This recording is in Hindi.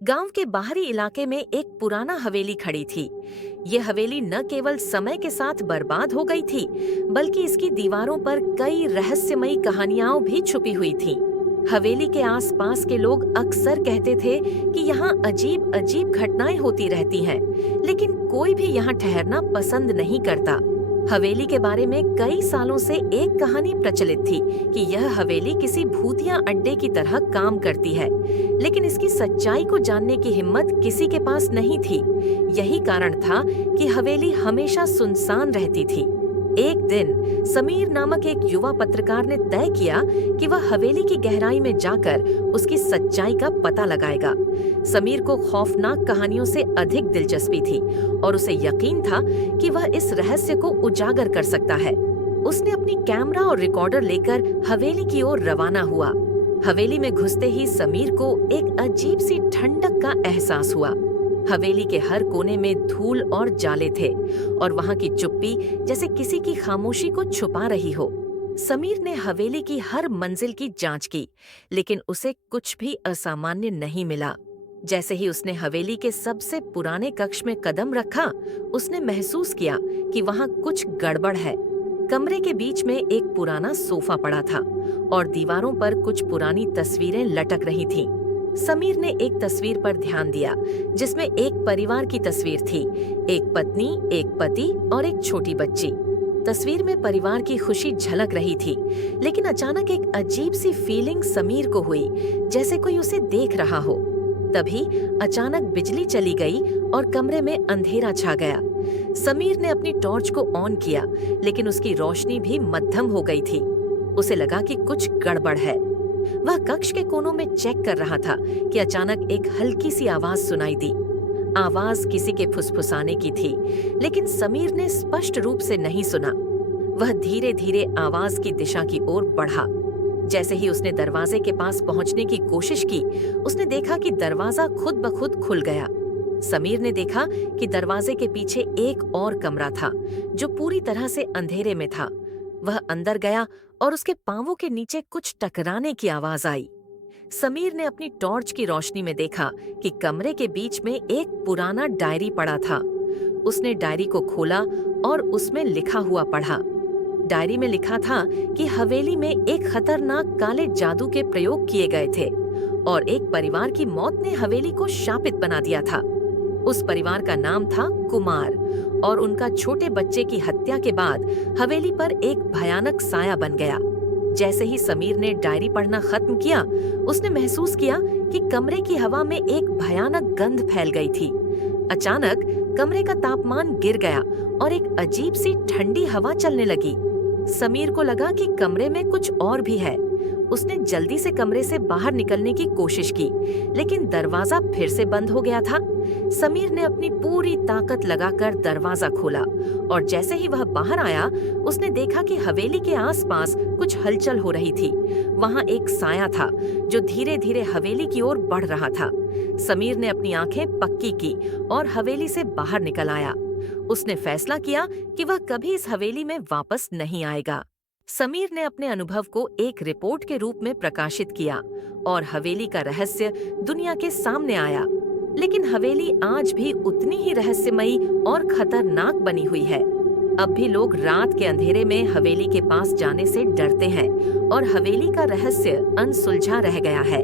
गांव के बाहरी इलाके में एक पुराना हवेली खड़ी थी। ये हवेली न केवल समय के साथ बर्बाद हो गई थी, बल्कि इसकी दीवारों पर कई रहस्यमयी कहानियां भी छुपी हुई थीं। हवेली के आसपास के लोग अक्सर कहते थे कि यहाँ अजीब अजीब घटनाएं होती रहती हैं, लेकिन कोई भी यहाँ ठहरना पसंद नहीं करता। हवेली के बारे में कई सालों से एक कहानी प्रचलित थी कि यह हवेली किसी भूतिया अड्डे की तरह काम करती है, लेकिन इसकी सच्चाई को जानने की हिम्मत किसी के पास नहीं थी। यही कारण था कि हवेली हमेशा सुनसान रहती थी। एक दिन समीर नामक एक युवा पत्रकार ने तय किया कि वह हवेली की गहराई में जाकर उसकी सच्चाई का पता लगाएगा। समीर को खौफनाक कहानियों से अधिक दिलचस्पी थी और उसे यकीन था कि वह इस रहस्य को उजागर कर सकता है। उसने अपनी कैमरा और रिकॉर्डर लेकर हवेली की ओर रवाना हुआ। हवेली में घुसते ही समीर को एक अजीब सी ठंडक का एहसास हुआ। हवेली के हर कोने में धूल और जाले थे और वहां की चुप्पी जैसे किसी की खामोशी को छुपा रही हो। समीर ने हवेली की हर मंजिल की जांच की, लेकिन उसे कुछ भी असामान्य नहीं मिला। जैसे ही उसने हवेली के सबसे पुराने कक्ष में कदम रखा, उसने महसूस किया कि वहां कुछ गड़बड़ है। कमरे के बीच में एक पुराना सोफा पड़ा था और दीवारों पर कुछ पुरानी तस्वीरें लटक रही थीं। समीर ने एक तस्वीर पर ध्यान दिया, जिसमें एक परिवार की तस्वीर थी, एक पत्नी, एक पति और एक छोटी बच्ची। तस्वीर में परिवार की खुशी झलक रही थी, लेकिन अचानक एक अजीब सी फीलिंग समीर को हुई, जैसे कोई उसे देख रहा हो। तभी अचानक बिजली चली गई और कमरे में अंधेरा छा गया। समीर ने अपनी टॉर्च को ऑन किया, लेकिन उसकी रोशनी भी मध्यम हो गई थी। उसे लगा कि कुछ गड़बड़ है। वह कक्ष के कोनों में चेक कर रहा था कि अचानक एक हल्की सी आवाज सुनाई दी। आवाज किसी के फुसफुसाने की थी, लेकिन समीर ने स्पष्ट रूप से नहीं सुना। वह धीरे धीरे आवाज की दिशा की ओर बढ़ा। जैसे ही उसने दरवाजे के पास पहुंचने की कोशिश की, उसने देखा कि दरवाजा खुद ब खुद खुल गया। समीर ने देखा कि दरवाजे के पीछे एक और कमरा था, जो पूरी तरह से अंधेरे में था। वह अंदर गया और उसके पांवों के नीचे कुछ टकराने की आवाज आई। समीर ने अपनी टॉर्च की रोशनी में देखा कि कमरे के बीच में एक पुराना डायरी पड़ा था। उसने डायरी को खोला और उसमें लिखा हुआ पढ़ा। डायरी में लिखा था कि हवेली में एक खतरनाक काले जादू के प्रयोग किए गए थे और एक परिवार की मौत ने हवेली को शापित बना दिया था। उस परिवार का नाम था कुमार और उनका छोटे बच्चे की हत्या के बाद हवेली पर एक भयानक साया बन गया। जैसे ही समीर ने डायरी पढ़ना खत्म किया, उसने महसूस किया कि कमरे की हवा में एक भयानक गंध फैल गई थी। अचानक कमरे का तापमान गिर गया और एक अजीब सी ठंडी हवा चलने लगी। समीर को लगा कि कमरे में कुछ और भी है। उसने जल्दी से कमरे से बाहर निकलने की कोशिश की, लेकिन दरवाजा फिर से बंद हो गया था। समीर ने अपनी पूरी ताकत लगाकर दरवाजा खोला और जैसे ही वह बाहर आया, उसने देखा कि हवेली के आसपास कुछ हलचल हो रही थी। वहां एक साया था जो धीरे धीरे हवेली की ओर बढ़ रहा था। समीर ने अपनी आंखें पक्की की और हवेली से बाहर निकल आया। उसने फैसला किया कि वह कभी इस हवेली में वापस नहीं आएगा। समीर ने अपने अनुभव को एक रिपोर्ट के रूप में प्रकाशित किया और हवेली का रहस्य दुनिया के सामने आया। लेकिन हवेली आज भी उतनी ही रहस्यमयी और खतरनाक बनी हुई है। अब भी लोग रात के अंधेरे में हवेली के पास जाने से डरते हैं और हवेली का रहस्य अनसुलझा रह गया है।